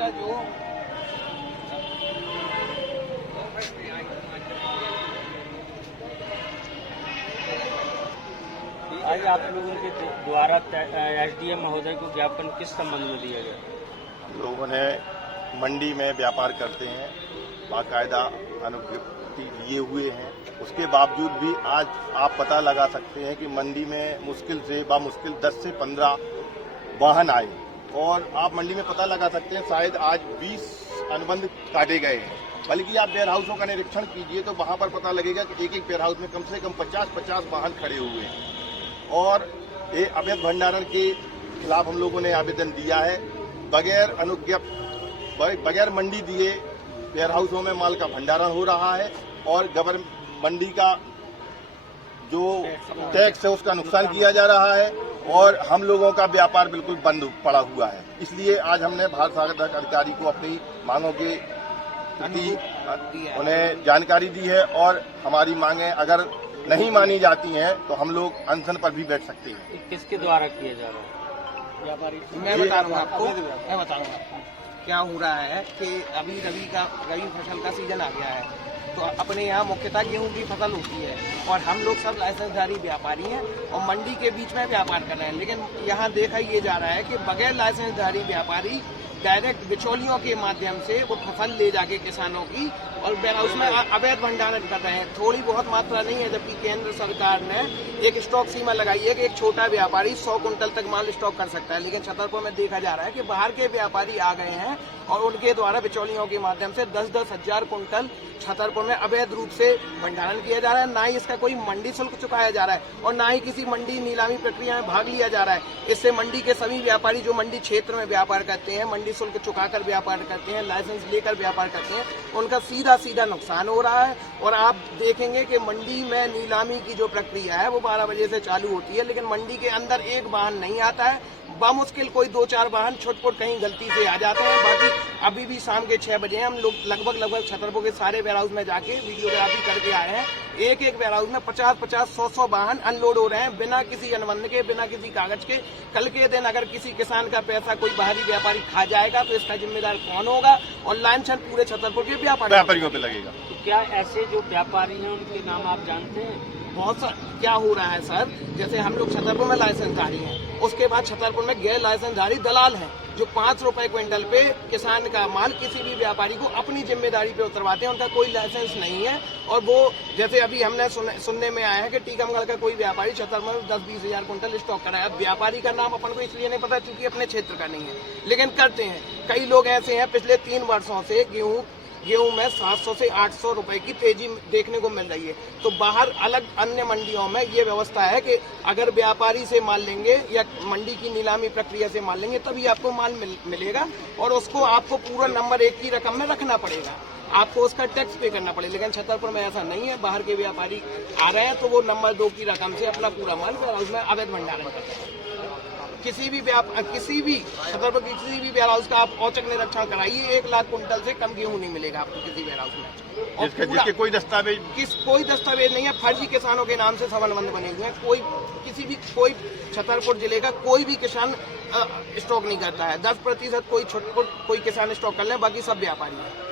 आज आप लोगों के द्वारा एसडीएम महोदय को ज्ञापन किस संबंध में दिया गया? लोगों ने मंडी में व्यापार करते हैं, बाकायदा अनुज्ञप्ति लिए हुए हैं, उसके बावजूद भी आज आप पता लगा सकते हैं कि मंडी में मुश्किल से 10 से 15 वाहन आए और आप मंडी में पता लगा सकते हैं शायद आज 20 अनुबंध काटे गए हैं। बल्कि आप वेयर हाउसों का निरीक्षण कीजिए तो वहां पर पता लगेगा कि एक वेयर हाउस में कम से कम 50-50 वाहन खड़े हुए हैं और ये अवैध भंडारण के खिलाफ हम लोगों ने आवेदन दिया है। बगैर अनुज्ञप्ति, बगैर मंडी दिए वेयर हाउसों में माल का भंडारण हो रहा है और मंडी का जो टैक्स है उसका नुकसान किया जा रहा है और हम लोगों का व्यापार बिल्कुल बंद पड़ा हुआ है। इसलिए आज हमने भारत सागर अधिकारी को अपनी मांगों के प्रति उन्हें जानकारी दी है और हमारी मांगें अगर नहीं मानी जाती हैं तो हम लोग अनशन पर भी बैठ सकते हैं। किसके द्वारा किया जा रहा है? व्यापारी? मैं बताऊंगा आपको क्या हो रहा है कि अभी रबी फसल का सीजन आ गया है तो अपने यहाँ मुख्यतः गेहूं की फसल होती है और हम लोग सब लाइसेंसधारी व्यापारी हैं और मंडी के बीच में व्यापार कर रहे हैं। लेकिन यहाँ देखा ये जा रहा है कि बगैर लाइसेंसधारी व्यापारी डायरेक्ट बिचौलियों के माध्यम से वो फसल ले जाके किसानों की और उसमें अवैध भंडारण कर रहे हैं। थोड़ी बहुत मात्रा नहीं है, जबकि केंद्र सरकार ने एक स्टॉक सीमा लगाई है कि एक छोटा व्यापारी 100 कुंटल तक माल स्टॉक कर सकता है। लेकिन छतरपुर में देखा जा रहा है कि बाहर के व्यापारी आ गए हैं और उनके द्वारा बिचौलियों के माध्यम से 10-10 हजार कुंटल छतरपुर में अवैध रूप से भंडारण किया जा रहा है। ना ही इसका कोई मंडी शुल्क चुकाया जा रहा है और ना ही किसी मंडी नीलामी प्रक्रिया में भाग लिया जा रहा है। इससे मंडी के सभी व्यापारी जो मंडी क्षेत्र में व्यापार करते हैं, मंडी शुल्क चुकाकर व्यापार करते हैं, लाइसेंस लेकर व्यापार करते हैं, उनका सीधा नुकसान हो रहा है। और आप देखेंगे कि मंडी में नीलामी की जो प्रक्रिया है वो 12 बजे से चालू होती है, लेकिन मंडी के अंदर एक वाहन नहीं आता है। बामुश्किल कोई 2-4 वाहन छोट-पोट कहीं गलती से आ जाते हैं। बाकी अभी भी शाम के 6 बजे हम लोग लगभग छतरपुर के सारे वेयर हाउस में जाके वीडियोग्राफी करके आए हैं। एक वेयर हाउस में 50-50, 100-100 वाहन अनलोड हो रहे हैं बिना किसी अनुबंध के, बिना किसी कागज के। कल के दिन अगर किसी किसान का पैसा कोई बाहरी व्यापारी खा जाएगा तो इसका जिम्मेदार कौन होगा? और लांछन पूरे छतरपुर के व्यापारियों पे लगेगा। तो क्या ऐसे जो व्यापारी हैं उनके नाम आप जानते हैं? बहुत सा क्या हो रहा है सर, जैसे हम लोग छतरपुर में लाइसेंसधारी हैं, उसके बाद छतरपुर में गैर लाइसेंसधारी दलाल हैं जो 5 रुपए क्विंटल पे किसान का माल किसी भी व्यापारी को अपनी जिम्मेदारी पे उतरवाते हैं। उनका कोई लाइसेंस नहीं है और वो जैसे अभी हमने सुनने में आया है कि टीकमगढ़ का कोई व्यापारी छतरपुर में 10-20 हजार कुंटल स्टॉक कराया। अब व्यापारी का नाम अपन को इसलिए नहीं पता क्योंकि अपने क्षेत्र का नहीं है, लेकिन करते हैं। कई लोग ऐसे हैं पिछले 3 वर्षों से गेहूं में 700 से 800 रुपए की तेजी देखने को मिल रही है। तो बाहर अलग अन्य मंडियों में ये व्यवस्था है कि अगर व्यापारी से माल लेंगे या मंडी की नीलामी प्रक्रिया से माल लेंगे तभी आपको माल मिलेगा और उसको आपको पूरा नंबर 1 की रकम में रखना पड़ेगा, आपको उसका टैक्स पे करना पड़ेगा। लेकिन छतरपुर में ऐसा नहीं है, बाहर के व्यापारी आ रहे हैं तो वो नंबर 2 की रकम से अपना पूरा माल वेयर हाउस में अवैध भंडारण करते हैं। किसी भी छतरपुर किसी भी वेयर हाउस का आप औचक निरीक्षण कराइए, 1 लाख कुंटल से कम गेहूं नहीं मिलेगा आपको किसी वेयर हाउस में। और जिसके कोई दस्तावेज नहीं है, फर्जी किसानों के नाम से संबंध बने हुए हैं। कोई छतरपुर जिले का कोई भी किसान स्टॉक नहीं करता है। 10% कोई किसान स्टॉक कर ले, बाकी सब व्यापारी है।